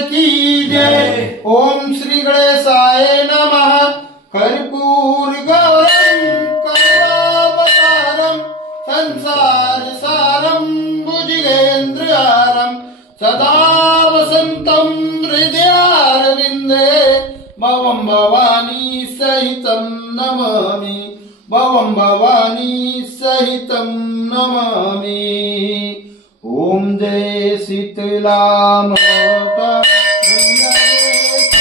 की जय। ओम श्री गणेशाय नमः। कर्पूर गौरम करुणावतारम संसार सारम भुजगेन्द्रहारम सदा वसंतं हृदयारविन्दे भवं भवानी सहितं नमामि। भवं भवानी सहितं नमामि। ओम जय शीतला माता मैया जय शीतला माता।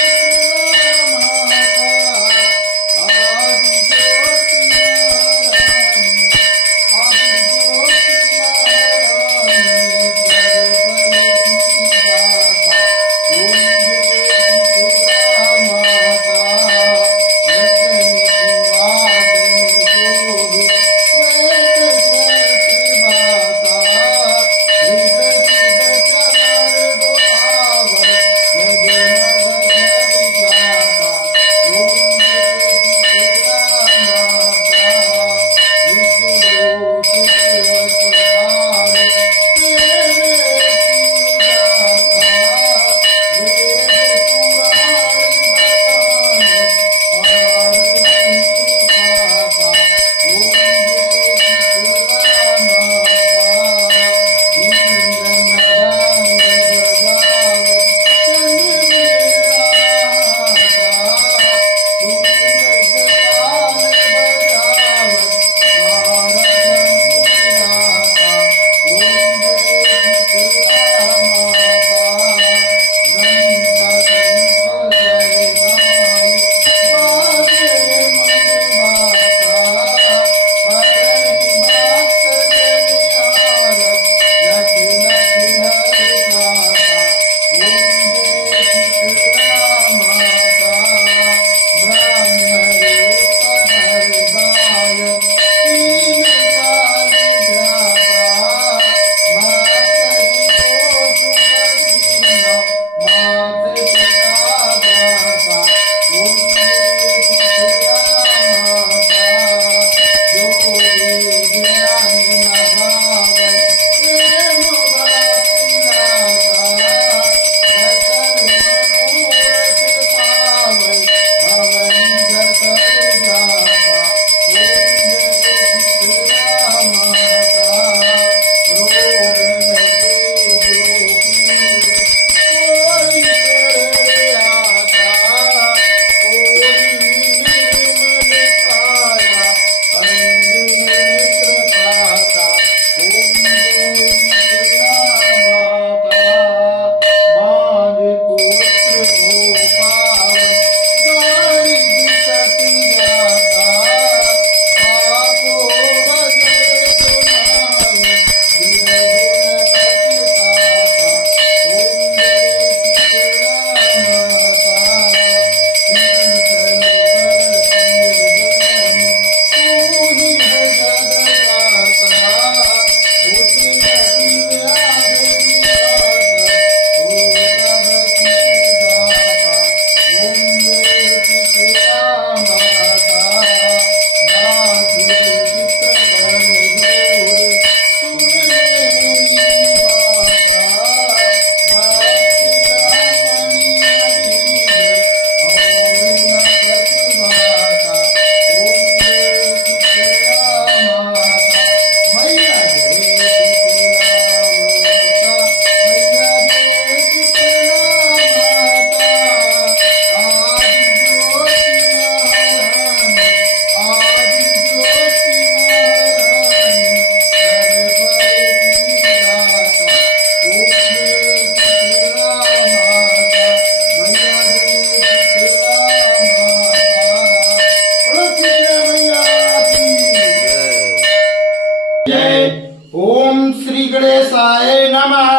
आदि ज्योति महारानी, आदि ज्योति महारानी, जगदम्बे की दाता। ओम जय शीतला माता। रतन सिंहासन शोभित श्वेत छत्र माता। ओम श्री गणेशाय नमः।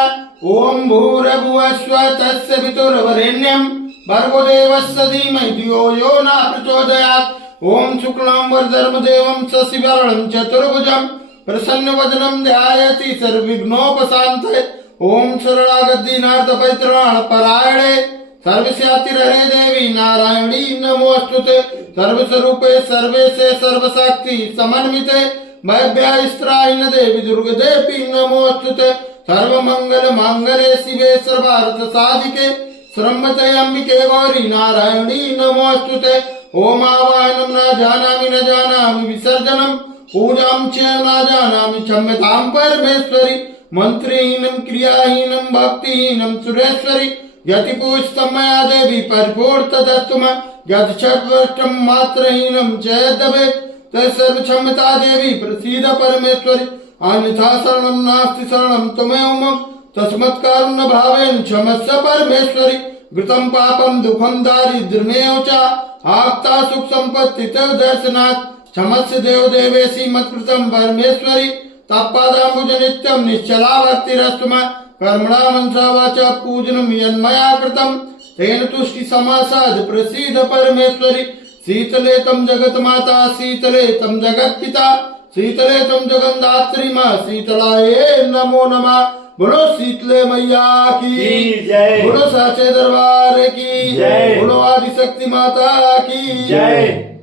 ओम भूर्भुवस्सुः तस्य पितुर्वरेण्यं भर्गो देवस्य धीमहि धियो यो न प्रचोदयात्। ओम शुक्लां वरदं देवं शशिवर्णं चतुर्भुजं प्रसन्नवदनं ध्यायति सर्वविघ्नोपशान्तये। ओम शरणागतिनाथ परित्राण परायणे सर्वस्यातिरहे देवी नारायणी नमोस्तुते। सर्वस्वरूपे सर्वेशे सर्वशक्ति समन्विते भयभ्यस्त्राहिन देवी दुर्गदेवी नमोस्तुते। सर्वमंगल मांगल्ये शिवे सर्वार्थ साधिके श्रम्यते अंबिके गौरी नारायणी नमोस्तुते। ओम आवाहनम न जानामि विसर्जनम पूजां च न जानामि क्षम्यतां परमेश्वरी। मंत्रहीनम क्रियाहीनम भक्तिहीनम सुरेश्वरी। यतिपुष्टं मया देवी परिपूर्तदस्तु मम। यच्छब्दं मात्रहीनं च यद्भवेत् तत्सर्व क्षम्यता देवी प्रसीद परमेश्वरी। अन्यथा शरणं नास्ति शरणं त्वमेव मम। तस्मात् कारुण्य भावेन क्षमस्व परमेश्वरी। घृतं पापं दुःखं दारिद्र्यमेव च आप्ता सुख संपत्ति तव दर्शनात् क्षमस्व देव देवेशी मत्कृतं परमेश्वरी। तत्पादाम्बुज नित्यं निश्चला भक्तिरस्तु मम। कर्मणा मनसा वाचा पूजनं यन्मया कृतं तेन तुष्टि समासाद प्रसीद परमेश्वरी। शीतले तं जगत माता शीतले तं जगत पिता शीतले तं जगन्धात्री मां शीतलाये नमो नमः। बोलो शीतले मैया की जय। बोलो साचे दरबार की जय। बोलो आदिशक्ति माता की जय।